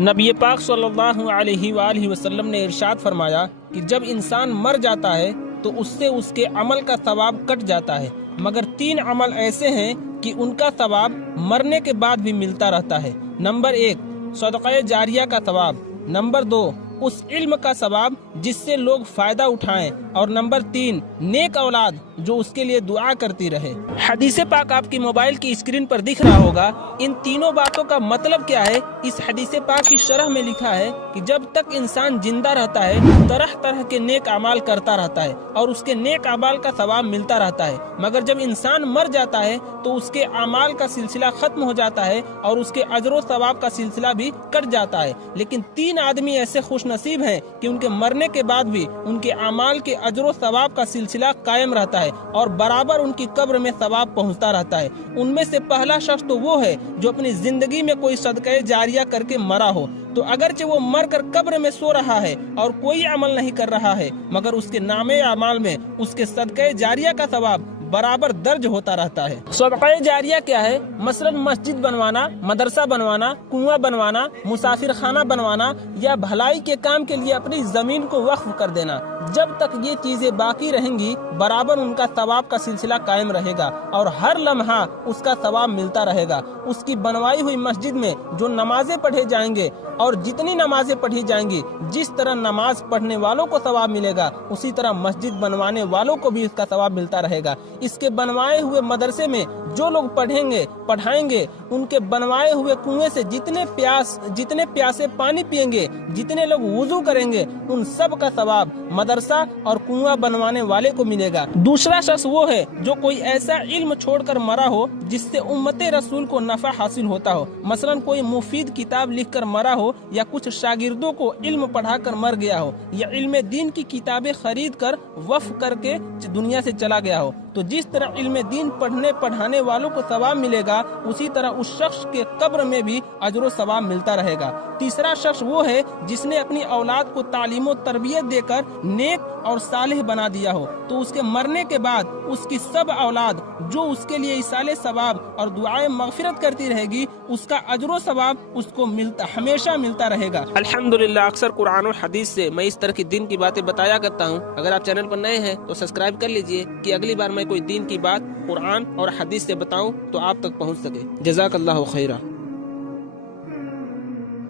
نبی پاک صلی اللہ علیہ وآلہ وسلم نے ارشاد فرمایا کہ جب انسان مر جاتا ہے تو اس سے اس کے عمل کا ثواب کٹ جاتا ہے، مگر 3 عمل ایسے ہیں کہ ان کا ثواب مرنے کے بعد بھی ملتا رہتا ہے۔ نمبر 1 صدقہ جاریہ کا ثواب، نمبر 2 اس علم کا ثواب جس سے لوگ فائدہ اٹھائیں، اور نمبر 3 نیک اولاد جو اس کے لیے دعا کرتی رہے۔ حدیث پاک آپ کی موبائل کی اسکرین پر دکھ رہا ہوگا۔ ان تینوں باتوں کا مطلب کیا ہے؟ اس حدیث پاک کی شرح میں لکھا ہے کہ جب تک انسان زندہ رہتا ہے طرح طرح کے نیک اعمال کرتا رہتا ہے اور اس کے نیک اعمال کا ثواب ملتا رہتا ہے، مگر جب انسان مر جاتا ہے تو اس کے اعمال کا سلسلہ ختم ہو جاتا ہے اور اس کے اجر و ثواب کا سلسلہ بھی کٹ جاتا ہے۔ لیکن 3 آدمی ایسے خوش نصیب ہیں کہ ان کے مرنے کے بعد بھی ان کے اعمال کے اجر و ثواب کا سلسلہ قائم رہتا ہے اور برابر ان کی قبر میں ثواب پہنچتا رہتا ہے۔ ان میں سے پہلا شخص تو وہ ہے جو اپنی زندگی میں کوئی صدقہ جاریہ کر کے مرا ہو، تو اگرچہ وہ مر کر قبر میں سو رہا ہے اور کوئی عمل نہیں کر رہا ہے، مگر اس کے نامے اعمال میں اس کے صدقہ جاریہ کا ثواب برابر درج ہوتا رہتا ہے۔ صدقہ جاریہ کیا ہے؟ مثلا مسجد بنوانا، مدرسہ بنوانا، کنواں بنوانا، مسافر خانہ بنوانا یا بھلائی کے کام کے لیے اپنی زمین کو وقف کر دینا۔ جب تک یہ چیزیں باقی رہیں گی برابر ان کا ثواب کا سلسلہ قائم رہے گا اور ہر لمحہ اس کا ثواب ملتا رہے گا۔ اس کی بنوائی ہوئی مسجد میں جو نمازیں پڑھے جائیں گے اور جتنی نمازیں پڑھی جائیں گی، جس طرح نماز پڑھنے والوں کو ثواب ملے گا اسی طرح مسجد بنوانے والوں کو بھی اس کا ثواب ملتا رہے گا۔ اس کے بنوائے ہوئے مدرسے میں جو لوگ پڑھیں گے پڑھائیں گے، ان کے بنوائے ہوئے کنویں سے جتنے پیاسے پانی پئیں گے، جتنے لوگ وضو کریں گے، ان سب کا ثواب مدرسہ اور کنواں بنوانے والے کو ملے گا۔ دوسرا شخص وہ ہے جو کوئی ایسا علم چھوڑ کر مرا ہو جس سے امت رسول کو نفع حاصل ہوتا ہو، مثلا کوئی مفید کتاب لکھ کر مرا ہو یا کچھ شاگردوں کو علم پڑھا کر مر گیا ہو یا علم دین کی کتابیں خرید کر وقف کر کے دنیا سے چلا گیا ہو، تو جس طرح علم دین پڑھنے پڑھانے والوں کو ثواب ملے گا اسی طرح اس شخص کے قبر میں بھی اجر و ثواب ملتا رہے گا۔ تیسرا شخص وہ ہے جس نے اپنی اولاد کو تعلیم و تربیت دے کر نیک اور صالح بنا دیا ہو، تو اس کے مرنے کے بعد اس کی سب اولاد جو اس کے لیے ایصال ثواب اور دعائیں مغفرت کرتی رہے گی، اس کا اجر و ثواب اس کو ہمیشہ ملتا رہے گا۔ الحمدللہ اکثر قرآن و حدیث سے میں اس طرح کی دین کی باتیں بتایا کرتا ہوں۔ اگر آپ چینل پر نئے ہیں تو سبسکرائب کر لیجئے کہ اگلی بار میں کوئی دین کی بات قرآن اور حدیث سے بتاؤں تو آپ تک پہنچ سکے۔ جزاک اللہ خیرہ۔